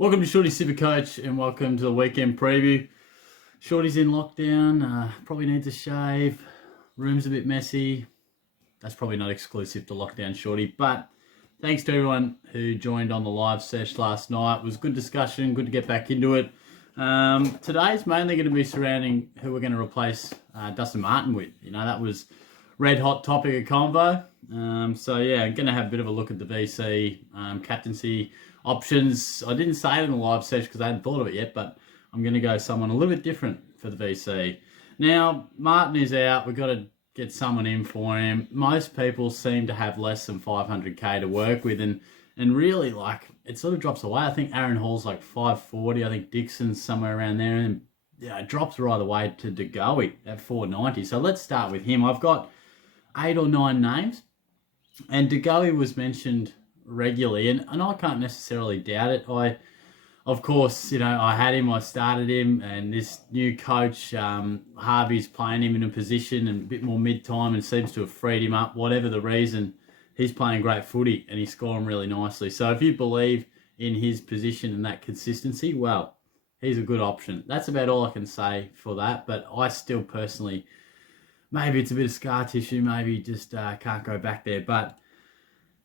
Welcome to Shorty's SuperCoach and welcome to the weekend preview. Shorty's in lockdown, probably needs a shave, room's a bit messy. That's probably not exclusive to lockdown Shorty, but thanks to everyone who joined on the live sesh last night. It was good discussion, good to get back into it. Today's mainly going to be surrounding who we're going to replace Dustin Martin with. You know, that was red hot topic of convo. I'm going to have a bit of a look at the VC captaincy options. I didn't say it in the live session because I hadn't thought of it yet, but I'm going to go someone a little bit different for the VC. Now, Martin is out. We've got to get someone in for him. Most people seem to have less than 500k to work with, and really, like, it sort of drops away. I think Aaron Hall's like 540. I think Dixon's somewhere around there, and it drops right away to DeGoey at 490. So let's start with him. I've got 8 or 9 names, and DeGoey was mentioned regularly, and I can't necessarily doubt it. Of course, I had him, I started him, and this new coach, Harvey's playing him in a position and a bit more mid-time and seems to have freed him up. Whatever the reason, he's playing great footy and he's scoring really nicely. So if you believe in his position and that consistency, well, he's a good option. That's about all I can say for that, but I still personally, maybe it's a bit of scar tissue, maybe just can't go back there. But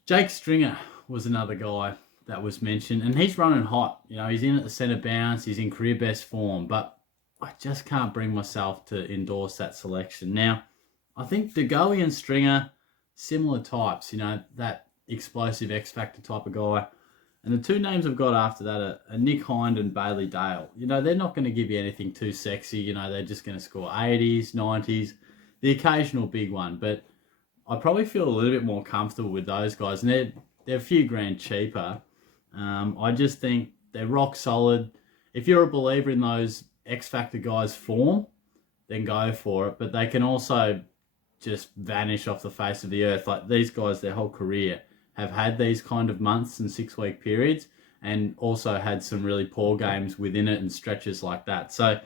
Jake Stringer was another guy that was mentioned, and he's running hot. He's in at the centre bounce, he's in career best form, but I just can't bring myself to endorse that selection. Now, I think DeGoey and Stringer, similar types, that explosive X-Factor type of guy. And the two names I've got after that are Nick Hind and Bailey Dale. They're not going to give you anything too sexy. They're just going to score 80s, 90s, the occasional big one. But I probably feel a little bit more comfortable with those guys. And they're a few grand cheaper. I just think they're rock solid. If you're a believer in those X-Factor guys' form, then go for it. But they can also just vanish off the face of the earth. Like these guys, their whole career have had these kind of months and 6-week periods, and also had some really poor games within it and stretches like that. So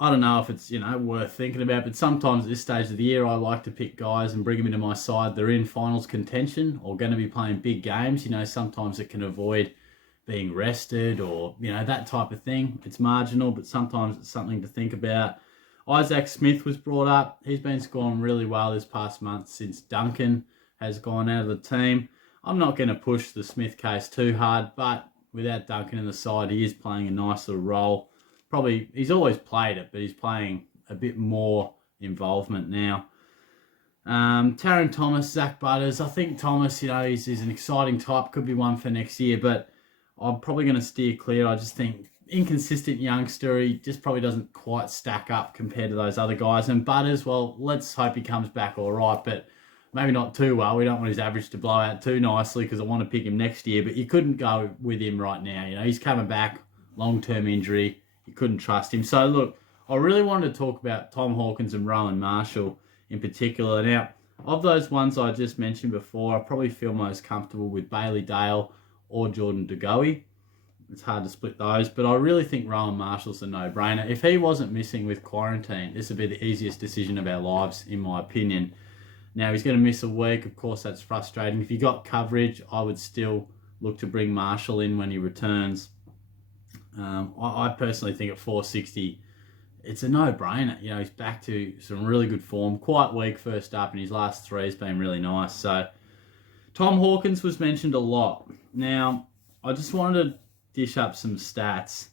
I don't know if it's, worth thinking about, but sometimes at this stage of the year, I like to pick guys and bring them into my side. They're in finals contention or going to be playing big games. Sometimes it can avoid being rested or, that type of thing. It's marginal, but sometimes it's something to think about. Isaac Smith was brought up. He's been scoring really well this past month since Duncan has gone out of the team. I'm not going to push the Smith case too hard, but without Duncan in the side, he is playing a nice little role. Probably, he's always played it, but he's playing a bit more involvement now. Taron Thomas, Zach Butters. I think Thomas, he's an exciting type. Could be one for next year, but I'm probably going to steer clear. I just think inconsistent youngster. He just probably doesn't quite stack up compared to those other guys. And Butters, well, let's hope he comes back all right, but maybe not too well. We don't want his average to blow out too nicely because I want to pick him next year, but you couldn't go with him right now. He's coming back, long-term injury. You couldn't trust him. So, look, I really wanted to talk about Tom Hawkins and Rowan Marshall in particular. Now, of those ones I just mentioned before, I probably feel most comfortable with Bailey Dale or Jordan DeGoey. It's hard to split those, but I really think Rowan Marshall's a no-brainer. If he wasn't missing with quarantine, this would be the easiest decision of our lives, in my opinion. Now, he's going to miss a week. Of course, that's frustrating. If you got coverage, I would still look to bring Marshall in when he returns. I personally think at 460, it's a no-brainer. He's back to some really good form. Quite weak first up, and his last 3 has been really nice. So, Tom Hawkins was mentioned a lot. Now, I just wanted to dish up some stats.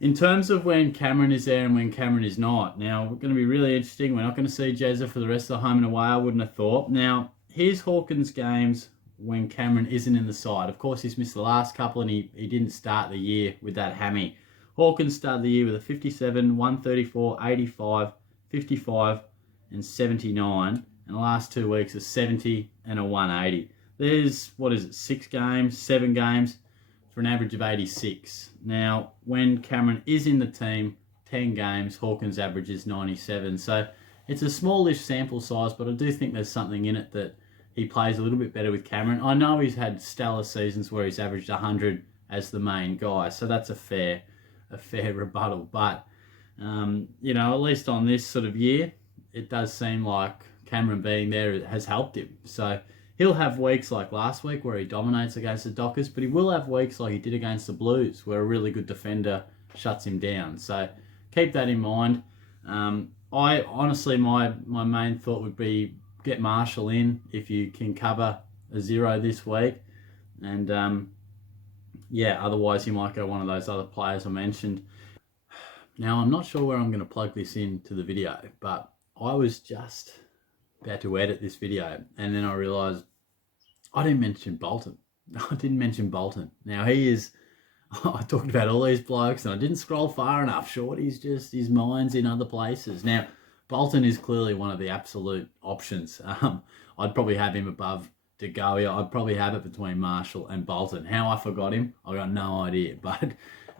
In terms of when Cameron is there and when Cameron is not. Now, we're going to be really interesting. We're not going to see Jezza for the rest of the home and away, I wouldn't have thought. Now, here's Hawkins' games when Cameron isn't in the side. Of course, he's missed the last couple and he didn't start the year with that hammy. Hawkins started the year with a 57, 134, 85, 55 and 79. And the last 2 weeks, a 70 and a 180. There's, 6 games, 7 games for an average of 86. Now, when Cameron is in the team, 10 games, Hawkins averages 97. So it's a smallish sample size, but I do think there's something in it that he plays a little bit better with Cameron. I know he's had stellar seasons where he's averaged 100 as the main guy, so that's a fair rebuttal. But, at least on this sort of year, it does seem like Cameron being there has helped him. So He'll have weeks like last week where he dominates against the Dockers, but he will have weeks like he did against the Blues where a really good defender shuts him down. So keep that in mind. I honestly, my main thought would be get Marshall in if you can cover a 0 this week. And yeah, otherwise you might go one of those other players I mentioned. Now, I'm not sure where I'm going to plug this into the video, but I was just about to edit this video and then I realised I didn't mention Bolton. I didn't mention Bolton. Now, he is... I talked about all these blokes and I didn't scroll far enough. Shorty's just, his mind's in other places. Now, Bolton is clearly one of the absolute options. I'd probably have him above De Goya. I'd probably have it between Marshall and Bolton. How I forgot him, I got no idea. But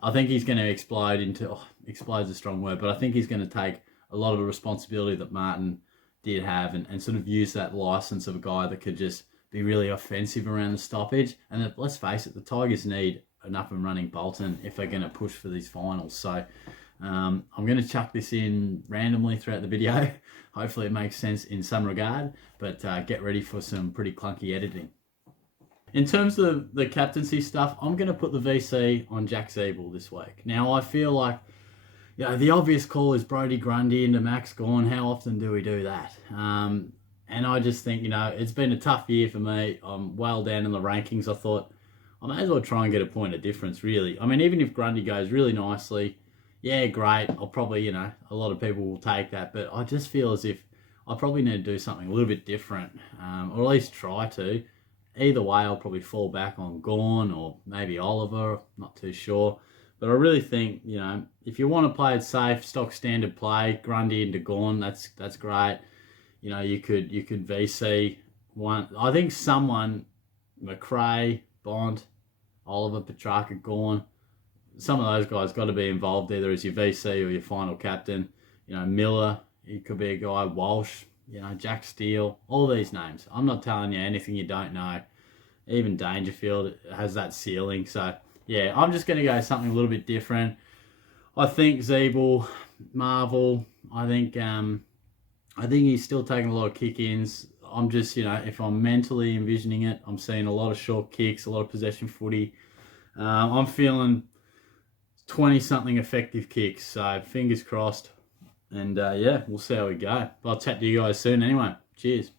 I think he's going to explode into... explode's a strong word, but I think he's going to take a lot of the responsibility that Martin did have and sort of use that license of a guy that could just be really offensive around the stoppage. And let's face it, the Tigers need an up-and-running Bolton if they're going to push for these finals. So I'm going to chuck this in randomly throughout the video. Hopefully it makes sense in some regard, but get ready for some pretty clunky editing. In terms of the captaincy stuff, I'm going to put the VC on Jack Zeeble this week. Now, I feel like, you know, the obvious call is Brodie Grundy into Max Gawn. How often do we do that? And I just think, you know, it's been a tough year for me. I'm well down in the rankings. I thought I may as well try and get a point of difference, really. I mean, even if Grundy goes really nicely, yeah, great. I'll probably, you know, a lot of people will take that. But I just feel as if I probably need to do something a little bit different, or at least try to. Either way, I'll probably fall back on Gawn or maybe Oliver. Not too sure. But I really think, you know, if you want to play it safe, stock standard play, Grundy into Gawn, that's great. You know, you could VC one. I think someone, McRae, Bond, Oliver, Petrarca, Gawn, some of those guys got to be involved either as your VC or your final captain. You know, Miller, he could be a guy, Walsh, you know, Jack Steele, all these names. I'm not telling you anything you don't know. Even Dangerfield has that ceiling. So, yeah, I'm just going to go something a little bit different. I think Zeeble, Marvel, I think he's still taking a lot of kick-ins. I'm just, you know, if I'm mentally envisioning it, I'm seeing a lot of short kicks, a lot of possession footy. I'm feeling 20-something effective kicks, so fingers crossed. And, yeah, we'll see how we go. But I'll chat to you guys soon anyway. Cheers.